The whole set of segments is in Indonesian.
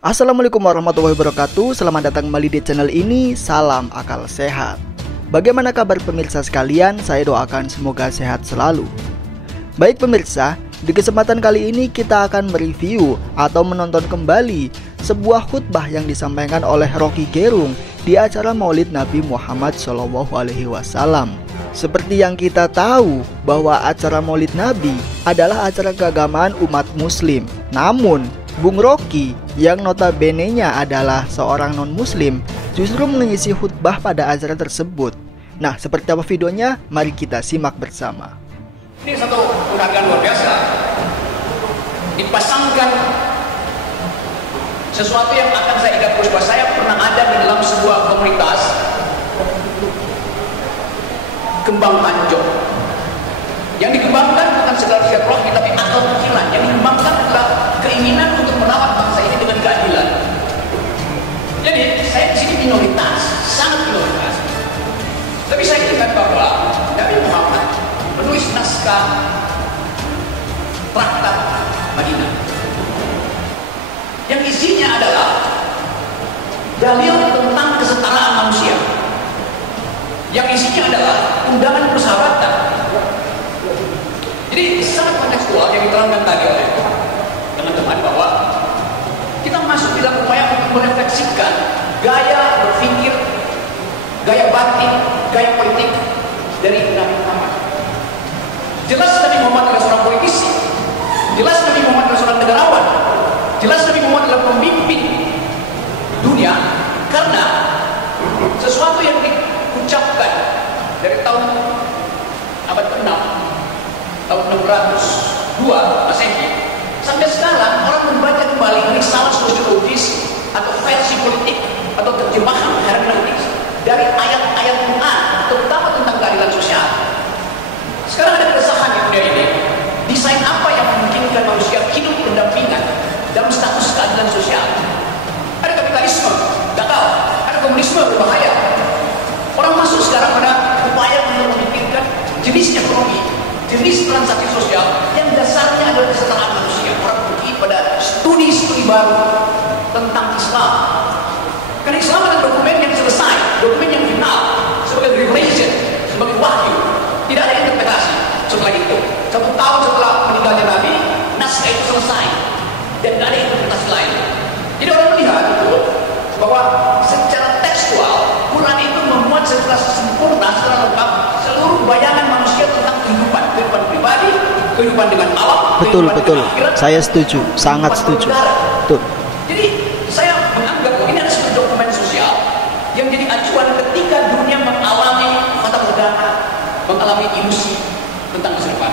Assalamualaikum warahmatullahi wabarakatuh. Selamat datang kembali di channel ini. Salam akal sehat. Bagaimana kabar pemirsa sekalian? Saya doakan semoga sehat selalu. Baik pemirsa, di kesempatan kali ini kita akan mereview atau menonton kembali sebuah khutbah yang disampaikan oleh Rocky Gerung di acara Maulid Nabi Muhammad SAW. Seperti yang kita tahu bahwa acara Maulid Nabi adalah acara keagamaan umat muslim. Namun Bung Rocky yang notabene-nya adalah seorang non-muslim justru mengisi khutbah pada acara tersebut. Nah, seperti apa videonya? Mari kita simak bersama. Ini satu penghargaan luar biasa. Dipasangkan sesuatu yang akan saya ingat bahwa saya pernah ada di dalam sebuah komunitas kembang tanjung. Yang dikembangkan bukan sekedar silaturahmi tapi akal pikiran. Yang dikembangkan adalah keinginan untuk merawat bangsa ini dengan keadilan. Jadi saya di sini minoritas, sangat minoritas. Tapi saya ingat bahwa Nabi Muhammad menulis naskah Traktat Madinah yang isinya adalah dalil tentang kesetaraan manusia, yang isinya adalah undangan persahabatan. Jadi sangat kontekstual yang diterangkan tadi oleh teman-teman bahwa kita masuk di dalam upaya untuk merefleksikan gaya berpikir, gaya batin, gaya politik dari Nabi Muhammad. Jelas Nabi Muhammad adalah seorang politisi, jelas Nabi Muhammad adalah seorang negarawan, jelas Nabi Muhammad adalah pemimpin dunia, karena sesuatu yang diucapkan dari tahun abad ke-6, tahun 602 Masehi sampai sekarang orang membaca kembali risalah sosiologis atau versi politik atau terjemahan hermeneutik dari ayat-ayat Quran terutama tentang keadilan sosial. Sekarang ada keresahan di dunia ini, desain apa yang memungkinkan manusia hidup berdampingan dalam status keadilan sosial. Ada kapitalisme gagal, ada komunisme berbahaya. Orang masuk sekarang pada upaya untuk memikirkan jenis ekonomi, jenis transaksi sosial yang dasarnya adalah kesetaraan manusia. Orang pergi pada studi-studi baru tentang Islam. Karena Islam adalah dokumen yang selesai, dokumen yang final, sebagai revelation, sebagai wahyu. Tidak ada interpretasi. Setelah itu, 1 tahun setelah meninggalnya Nabi, naskah itu selesai dan tidak ada interpretasi lain. Jadi orang melihat itu bahwa secara tekstual Quran itu memuat secara sempurna, secara lengkap seluruh bayangan manusia tentang kehidupan pribadi, kehidupan dengan alam, Betul. akhirat, Saya setuju, sangat setuju. Betul. Jadi saya menganggap bahwa ini adalah sebuah dokumen sosial yang jadi acuan ketika dunia mengalami fata morgana, mengalami ilusi tentang masa depan.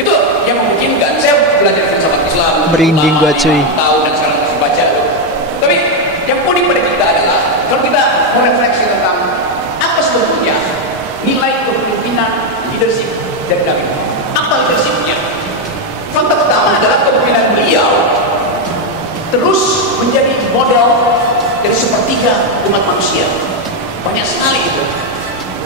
Itu yang memungkinkan saya belajar filsafat Islam. Merinding gua cuy. Tahu dan sekarang masih baca. Tapi yang unik pada kita adalah kalau kita merefleksi tentang apa sebetulnya nilai kepemimpinan leadership dari Nabi. Apa leadershipnya? Fakta pertama adalah kepemimpinan beliau terus menjadi model dari sepertiga umat manusia. Banyak sekali itu.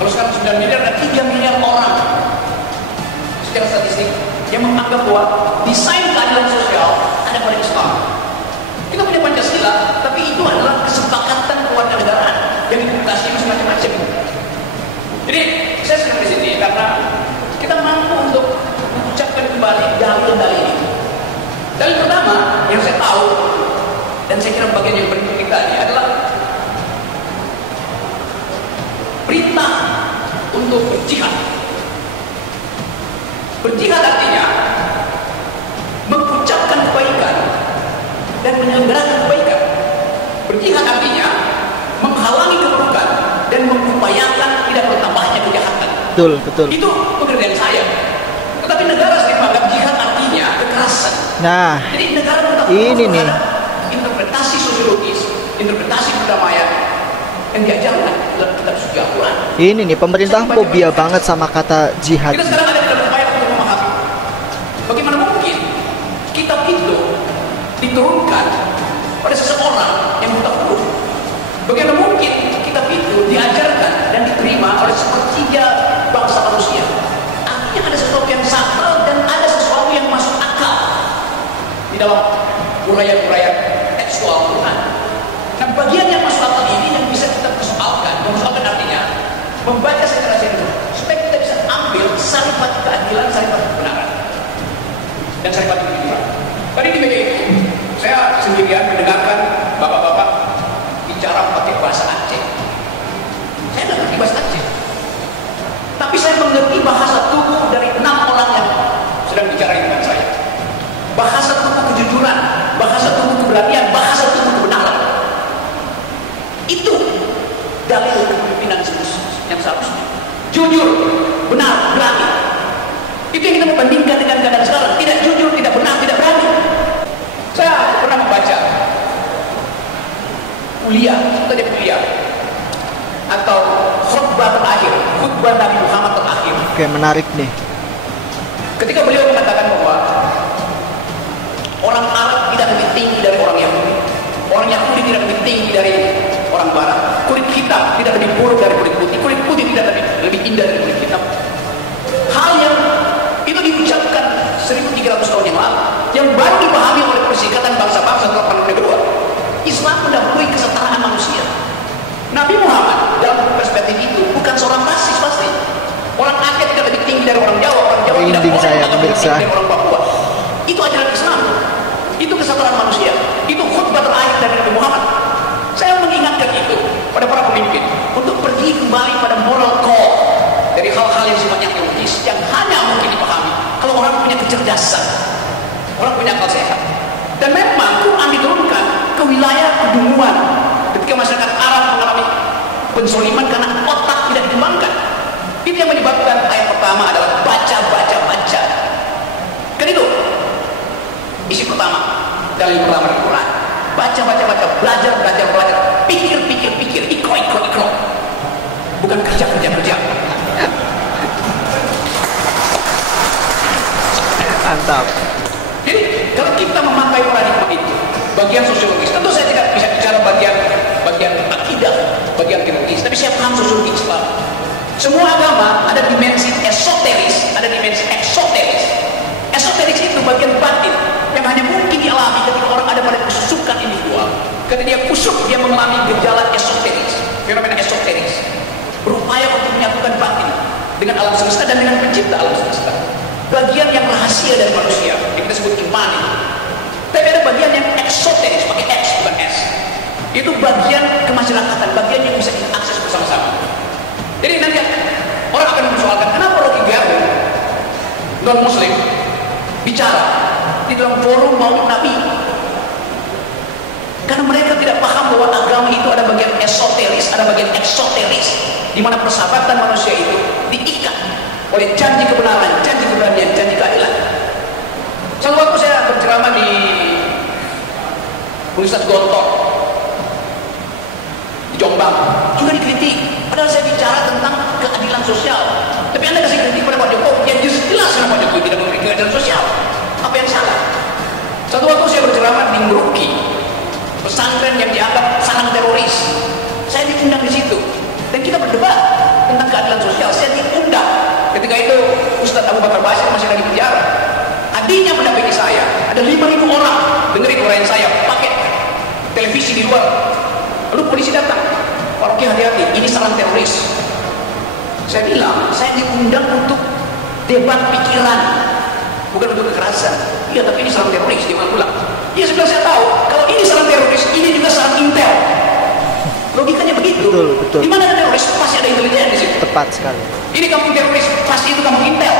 Kalau sekarang 9 miliar dan 3 miliar orang secara statistik yang menganggap bahwa desain keadilan sosial ada pada Islam. Kita punya Pancasila, tapi itu adalah kesepakatan kewarganegaraan yang diputasi macam-macam. Jadi saya sedang di sini karena kita mampu untuk mengucapkan kembali dalil-dalil ini. Dalil pertama yang saya tahu dan saya kira bagian yang paling penting tadi adalah perintah untuk berjihad. Berjihad artinya mengucapkan kebaikan dan menyelenggarakan kebaikan. Berjihad artinya menghalangi keburukan dan mengupayakan tidak bertambahnya kejahatan. Betul. Itu pekerjaan saya. Tetapi negara sering menganggap jihad artinya kekerasan. Nah, Jadi negara ini nih interpretasi sosiologis, interpretasi perdamaian yang diajarkan dalam kitab suci Al-Quran. Ini nih pemerintah fobia banget sama kata jihad. Kita sekarang ada dalam upaya untuk memahami bagaimana mungkin kitab itu diturunkan pada seseorang yang buta huruf. Bagaimana mungkin kitab itu diajarkan dan diterima oleh sepertiga bangsa manusia. Artinya ada sesuatu yang sakral dan ada sesuatu yang masuk akal di dalam uraian-uraian tekstual membaca secara serius supaya kita bisa ambil saripati keadilan, saripati kebenaran, dan saripati kejujuran. Tadi di meja itu saya sendirian mendengarkan bapak-bapak bicara pakai bahasa Aceh. Saya nggak ngerti bahasa Aceh, tapi saya mengerti bahasa tubuh dari 6 orang yang sedang bicara dengan saya. Bahasa tubuh kejujuran, bahasa tubuh keberanian, bahasa tubuh kebenaran. Itu dalil kepemimpinan yang seharusnya. Jujur, benar, berani. Itu yang kita membandingkan dengan keadaan sekarang. Tidak jujur, tidak benar, tidak berani. Saya pernah membaca kuliah atau khutbah terakhir, khutbah Nabi Muhammad terakhir. Oke, menarik nih. Ketika beliau mengatakan bahwa orang Arab tidak lebih tinggi dari orang Yahudi, orang Yahudi tidak lebih tinggi dari orang Barat, kulit hitam tidak lebih buruk dari kulit putih, kulit putih tidak lebih indah dari kulit hitam. Hal yang itu diucapkan 1300 tahun yang lalu, yang baru dipahami oleh Perserikatan Bangsa-Bangsa setelah Perang Dunia Kedua. Islam mendahului kesetaraan manusia. Nabi Muhammad dalam perspektif itu bukan seorang rasis pasti. Orang Aceh tidak lebih tinggi dari orang Jawa, orang Jawa tidak boleh lebih tinggi dari orang Papua. Itu ajaran Islam. Itu kesetaraan manusia. Itu khutbah terakhir dari Nabi Muhammad. Saya mengingatkan itu pada para pemimpin untuk pergi kembali pada moral code dari hal-hal yang sifatnya teologis yang hanya mungkin dipahami kalau orang punya kecerdasan, orang punya akal sehat. Dan memang Quran diturunkan ke wilayah kedunguan ketika masyarakat Arab mengalami penzoliman karena otak tidak dikembangkan. Itu yang menyebabkan ayat pertama adalah baca. Kan itu isi pertama, dalil pertama dari Quran. Baca, belajar, pikir, ikro. Bukan kerja. Mantap. Jadi kalau kita memakai paradigma itu, bagian sosiologis, tentu saya tidak bisa bicara bagian akidah, bagian teologis, tapi saya paham sosiologi Islam. Semua agama ada dimensi esoteris, ada dimensi eksoteris. Esoteris itu bagian batin yang hanya mungkin dialami ketika orang ada pada kesusukan individual. Ketika dia kusuk, dia mengalami gejala esoteris, fenomena esoteris, berupaya untuk menyatukan batin dengan alam semesta dan dengan pencipta alam semesta. Bagian yang rahasia dari manusia yang kita sebut iman itu. Tapi ada bagian yang eksoteris, pakai X bukan S. Itu bagian kemasyarakatan, bagian yang bisa diakses bersama-sama. Jadi nanti orang akan mempersoalkan kenapa Rocky Gerung non Muslim bicara di dalam forum Maulid Nabi, karena mereka tidak paham bahwa agama itu ada bagian esoteris, ada bagian eksoteris, di mana persahabatan manusia itu diikat oleh janji kebenaran, janji keberanian, janji keadilan. Suatu waktu saya berceramah di Universitas Gontor di Jombang, juga dikritik. Padahal saya bicara tentang keadilan sosial, tapi Anda kasih kritik pada Pak Jokowi, yang jelas Pak Jokowi tidak memberi keadilan sosial. Apa yang salah? Satu waktu saya berceramah di Merauke, pesantren yang dianggap sarang teroris. Saya diundang di situ dan kita berdebat tentang keadilan sosial. Saya diundang. Ketika itu Ustadz Abu Bakar Basir masih lagi penjara. Adiknya mendampingi saya. Ada 5.000 orang dengerin uraian saya pakai televisi di luar. Lalu polisi datang. Pak Rocky, hati-hati, ini sarang teroris. Saya bilang, saya diundang untuk debat pikiran, bukan untuk kekerasan. Iya, tapi ini sarang teroris. Dia bilang, iya, sebenarnya saya tahu. Kalau ini sarang teroris, ini juga sarang intel. Logikanya begitu. Betul. Di mana ada teroris, pasti ada intelijen di situ. Tepat sekali. Ini kampung teroris, pasti itu kampung intel.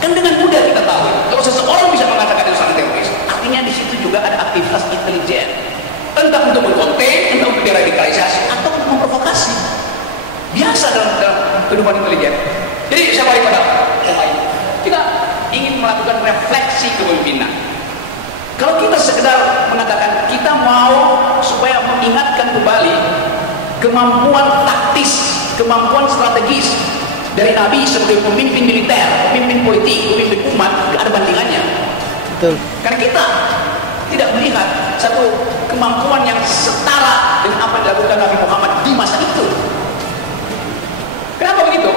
Kan dengan mudah kita tahu, kalau seseorang bisa mengatakan itu sarang teroris, artinya di situ juga ada aktivitas intelijen. Entah untuk mengkonten, entah untuk deradikalisasi, atau untuk memprovokasi. Biasa dalam kehidupan intelijen. Jadi saya balik pada kita ingin melakukan refleksi kepemimpinan. Kalau kita sekedar mengatakan kita mau supaya mengingatkan kembali kemampuan taktis, kemampuan strategis dari Nabi sebagai pemimpin militer, pemimpin politik, pemimpin umat, tidak ada bandingannya. Betul. Karena kita tidak melihat satu kemampuan yang setara dengan apa yang dilakukan Nabi Muhammad di masa itu. Kenapa begitu?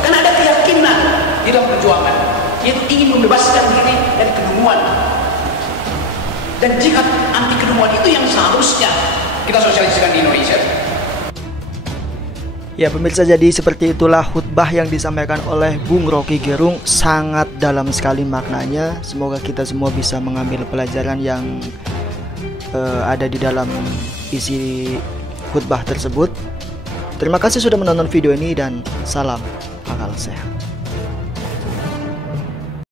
Karena ada keyakinan di dalam perjuangan, yaitu ingin membebaskan diri dari kedunguan. Dan jihad anti kedunguan itu yang seharusnya kita sosialisasikan di Indonesia. Ya pemirsa, jadi seperti itulah khutbah yang disampaikan oleh Bung Rocky Gerung, sangat dalam sekali maknanya. Semoga kita semua bisa mengambil pelajaran yang ada di dalam isi khutbah tersebut. Terima kasih sudah menonton video ini dan salam akal sehat.